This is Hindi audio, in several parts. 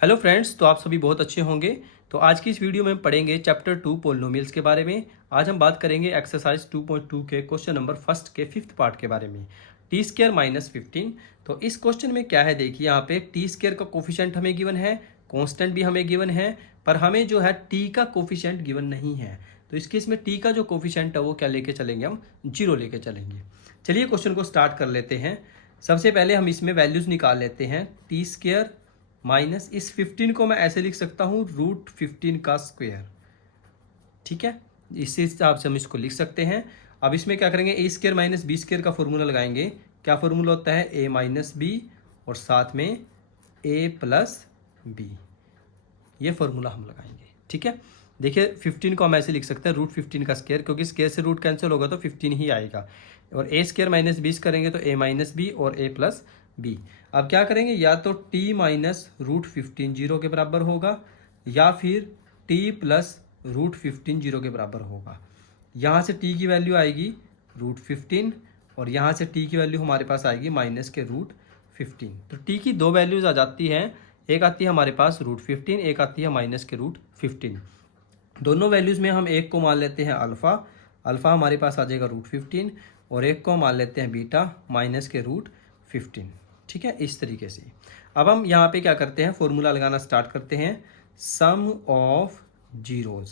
हेलो फ्रेंड्स, तो आप सभी बहुत अच्छे होंगे। तो आज की इस वीडियो में हम पढ़ेंगे चैप्टर 2 पोलिनोमियल्स के बारे में। आज हम बात करेंगे एक्सरसाइज 2.2 के क्वेश्चन नंबर फर्स्ट के फिफ्थ पार्ट के बारे में, टी स्क्र माइनस 15। तो इस क्वेश्चन में क्या है, देखिए यहाँ पे टी स्क्र का कोफिशिएंट हमें गिवन है, कॉन्स्टेंट भी हमें गिवन है, पर हमें जो है टी का कोफिशिएंट गिवन नहीं है। तो इस केस में टी का जो कोफिशिएंट है वो क्या लेके चलेंगे, हम 0 लेके चलेंगे। चलिए क्वेश्चन को स्टार्ट कर लेते हैं। सबसे पहले हम इसमें वैल्यूज निकाल लेते हैं। टी स्क्र माइनस इस 15 को मैं ऐसे लिख सकता हूँ √15 का स्क्वायर। ठीक है, इस हिसाब से हम इसको लिख सकते हैं। अब इसमें क्या करेंगे, ए स्क्वायर माइनस बी स्क्वायर का फॉर्मूला लगाएंगे। क्या फॉर्मूला होता है, ए माइनस बी और साथ में ए प्लस बी, ये फॉर्मूला हम लगाएंगे। ठीक है, देखिए 15 को हम ऐसे लिख सकते हैं √15 का स्क्वायर, क्योंकि स्क्वायर से रूट कैंसिल होगा तो 15 ही आएगा। और ए स्क्वायर माइनस बी करेंगे तो ए माइनस बी और ए प्लस बी। अब क्या करेंगे, या तो टी माइनस √15 0 के बराबर होगा, या फिर टी प्लस √15 0 के बराबर होगा। यहाँ से टी की वैल्यू आएगी √15 और यहाँ से टी की वैल्यू हमारे पास आएगी माइनस के √15। तो टी की दो वैल्यूज आ जाती हैं, एक आती है हमारे पास √15, एक आती है माइनस के √15। दोनों वैल्यूज़ में हम एक को मान लेते हैं अल्फ़ा, अल्फ़ा हमारे पास आ जाएगा √15, और एक को मान लेते हैं बीटा माइनस के √15। ठीक है, इस तरीके से। अब हम यहाँ पे क्या करते हैं, फॉर्मूला लगाना स्टार्ट करते हैं। Sum of zeros,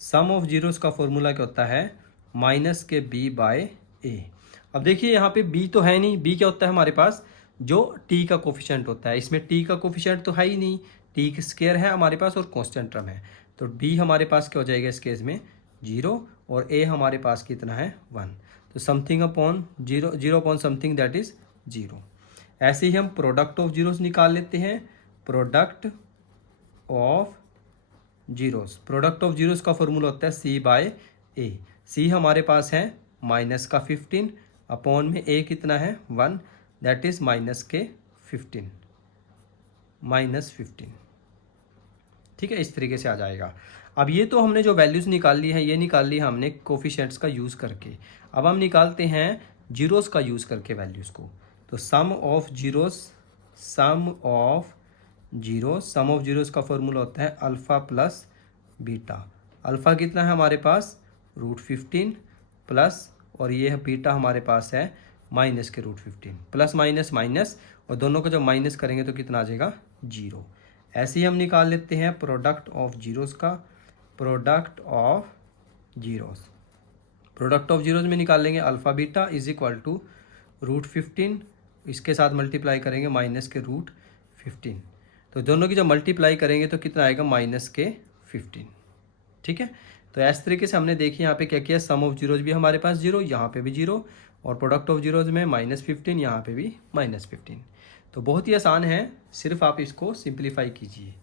sum of zeros का फॉर्मूला क्या होता है, माइनस के बी बाय ए। अब देखिए यहाँ पे बी तो है नहीं, बी क्या होता है हमारे पास, जो टी का कोफिशिएंट होता है। इसमें टी का कोफिशिएंट तो है ही नहीं, टी स्क्वायर है हमारे पास और कांस्टेंट टर्म है। तो बी हमारे पास क्या हो जाएगा इस केस में 0, और ए हमारे पास कितना है 1। तो something upon 0, 0 upon something that is 0। ऐसे ही हम प्रोडक्ट ऑफ जीरोस निकाल लेते हैं। Product of zeros, product of zeros का फॉर्मूला होता है सी बाय ए। सी हमारे पास है माइनस का 15 अपॉन में ए कितना है 1, दैट इज माइनस के 15, माइनस 15। ठीक है, इस तरीके से आ जाएगा। अब ये तो हमने जो वैल्यूज़ निकाल ली है, ये निकाल ली हमने कोफिशिएंट्स का यूज़ करके। अब हम निकालते हैं जीरोस का यूज़ करके वैल्यूज़ को। तो sum of zeros, sum of zeros, sum of zeros का फॉर्मूला होता है अल्फ़ा प्लस बीटा। अल्फ़ा कितना है हमारे पास √15 प्लस, और ये है बीटा हमारे पास है माइनस के √15। प्लस माइनस माइनस, और दोनों को जब माइनस करेंगे तो कितना आ जाएगा 0। ऐसे ही हम निकाल लेते हैं प्रोडक्ट ऑफ जीरोस का। Product of zeros, product of zeros में निकाल लेंगे alpha beta is equal to √15, इसके साथ मल्टीप्लाई करेंगे माइनस के √15। तो दोनों की जब मल्टीप्लाई करेंगे तो कितना आएगा माइनस के 15। ठीक है, तो इस तरीके से हमने देखिए यहाँ पे क्या किया, सम ऑफ जीरोज भी हमारे पास 0, यहाँ पे भी 0, और प्रोडक्ट ऑफ जीरोज में -15, यहाँ पे भी -15। तो बहुत ही आसान है, सिर्फ आप इसको सिंप्लीफाई कीजिए।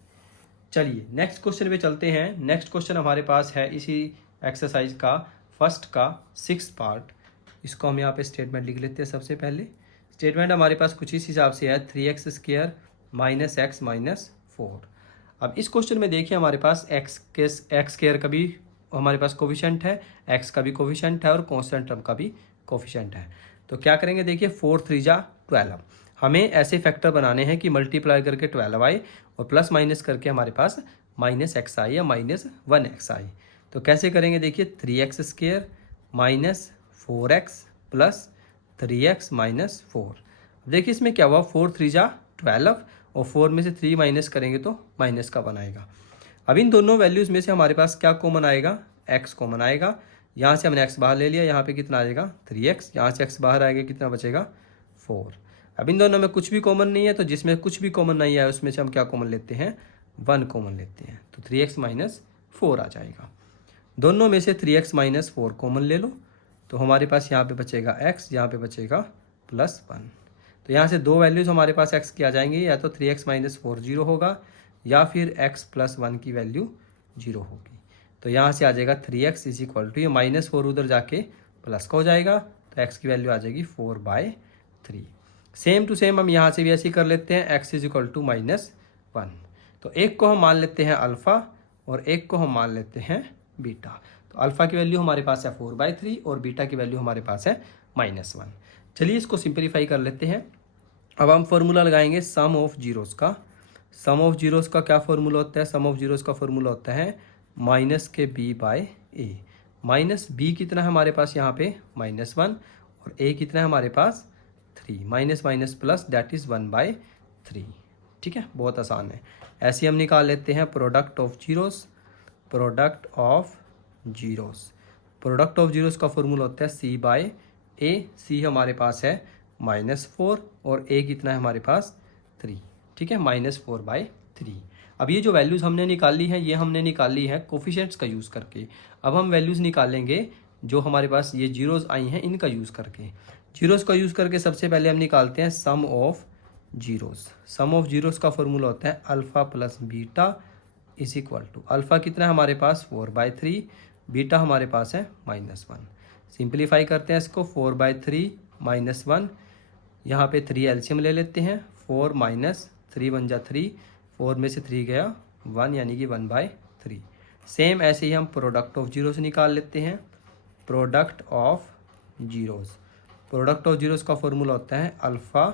चलिए नेक्स्ट क्वेश्चन पे चलते हैं। नेक्स्ट क्वेश्चन हमारे पास है इसी एक्सरसाइज का फर्स्ट का 6th पार्ट। इसको हम यहाँ पे स्टेटमेंट लिख लेते हैं। सबसे पहले स्टेटमेंट हमारे पास कुछ इस हिसाब से है, 3x² माइनस x माइनस 4। अब इस क्वेश्चन में देखिए हमारे पास x² का भी हमारे पास कोफिशिएंट है, x का भी कोफिशिएंट है, और कांस्टेंट टर्म का भी कोफिशिएंट है। तो क्या करेंगे, देखिए 4 3 जा 12। हमें ऐसे फैक्टर बनाने हैं कि मल्टीप्लाई करके 12 आए और प्लस माइनस करके हमारे पास -x आए या -1x आए। तो कैसे करेंगे, देखिए 3x² minus 4x plus 3x minus 4। देखिए इसमें क्या हुआ, 4 3 जा 12, और 4 में से 3 माइनस करेंगे तो माइनस का बनाएगा। अब इन दोनों वैल्यूज़ में से हमारे पास क्या कॉमन आएगा, x कॉमन आएगा। यहाँ से हमने x बाहर ले लिया, यहाँ पे कितना आ जाएगा 3x, यहाँ से x बाहर आएगा, कितना बचेगा 4। अब इन दोनों में कुछ भी कॉमन नहीं है, तो जिसमें कुछ भी कॉमन नहीं है उसमें से हम क्या कॉमन लेते हैं, 1 कॉमन लेते हैं। तो 3x माइनस 4 आ जाएगा। दोनों में से 3x माइनस 4 कॉमन ले लो, तो हमारे पास यहाँ पे बचेगा x, यहाँ पे बचेगा +1। तो यहाँ से दो वैल्यूज़ हमारे पास x की आ जाएंगी, या तो 3x माइनस 4 0 होगा, या फिर x + 1 की वैल्यू 0 होगी। तो यहाँ से आ जाएगा 3x इज इक्वल टू, ये -4 उधर जाके प्लस का हो जाएगा, तो x की वैल्यू आ जाएगी 4/3। सेम टू सेम हम यहाँ से भी ऐसे ही कर लेते हैं, x इज इक्वल टू -1। तो एक को हम मान लेते हैं अल्फ़ा और एक को हम मान लेते हैं बीटा। तो अल्फ़ा की वैल्यू हमारे पास है 4/3 और बीटा की वैल्यू हमारे पास है -1। चलिए इसको सिंप्लीफाई कर लेते हैं। अब हम फॉर्मूला लगाएंगे सम ऑफ जीरोस का। सम ऑफ जीरोस का क्या फॉर्मूला होता है? सम ऑफ जीरोस का फॉर्मूला होता है माइनस के बी बाय ए। माइनस बी कितना है हमारे पास यहाँ पे? -1, और ए कितना है हमारे पास? 3। Minus minus plus that is 1/3। ठीक है, बहुत आसान है। ऐसे हम निकाल लेते हैं product of zeros. Product of zeros, product of zeros का फॉर्मूला होता है सी बाय ए। सी हमारे पास है -4 और ए कितना है हमारे पास? 3। ठीक है, -4/3। अब ये जो वैल्यूज़ हमने निकाली है ये हमने निकाली है कोफिशिएंट्स का यूज़ करके। अब हम वैल्यूज़ निकालेंगे जो हमारे पास ये जीरोज़ आई हैं इनका यूज़ करके। जीरोज़ का यूज़ करके सबसे पहले हम निकालते हैं sum of zeros. Sum of zeros का फॉर्मूला होता है alpha plus beta is equal to, alpha कितना है हमारे पास? 4/3, बीटा हमारे पास है -1। सिंप्लीफाई करते हैं इसको, 4/3 -1, यहाँ पे 3 एलसीएम ले लेते हैं। 4 - 3 × 3, 4 में से 3 गया 1, यानी कि 1/3। सेम ऐसे ही हम प्रोडक्ट ऑफ जीरोस निकाल लेते हैं। Product of zeros, product of zeros का फॉर्मूला होता है अल्फ़ा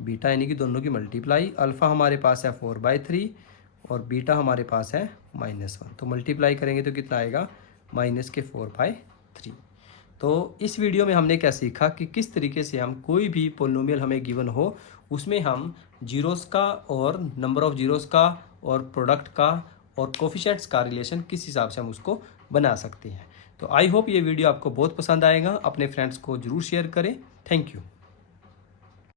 बीटा, यानी कि दोनों की मल्टीप्लाई। अल्फ़ा हमारे पास है 4/3 और बीटा हमारे पास है -1, तो मल्टीप्लाई करेंगे तो कितना आएगा? -4/3। तो इस वीडियो में हमने क्या सीखा कि किस तरीके से हम कोई भी पोलिनोमियल हमें गिवन हो उसमें हम जीरोस का और नंबर ऑफ जीरोस का और प्रोडक्ट का और कोफिशिएंट्स का रिलेशन किस हिसाब से हम उसको बना सकते हैं। तो आई होप ये वीडियो आपको बहुत पसंद आएगा। अपने फ्रेंड्स को ज़रूर शेयर करें। Thank you.